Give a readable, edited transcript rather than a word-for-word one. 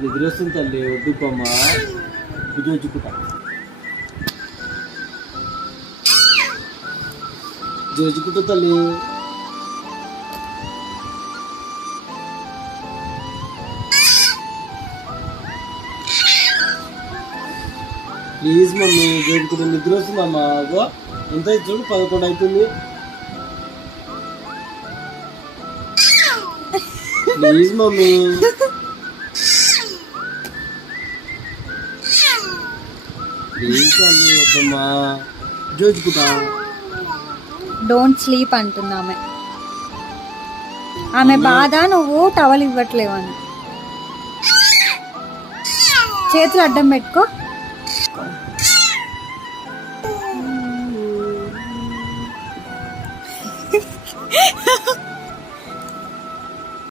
నిద్ర వస్తుంది తల్లి, వద్దుకోమ్మా, జోజుకుంటా జోజుకుంటా తల్లి. ప్లీజ్ మమ్మీ జోజుకుంటా, నిద్ర వస్తుందమ్మా. ఎంత చూడు 11 అవుతుంది. ప్లీజ్ మమ్మీ, ప్లీజ్ మమ్మీ వద్దమ్మా, జోజుకుంటా. డోంట్ స్లీప్ అంటుంది ఆమె బాధ. నువ్వు టవల్ ఇవ్వట్లేవని. చేతులు అడ్డం పెట్టుకో.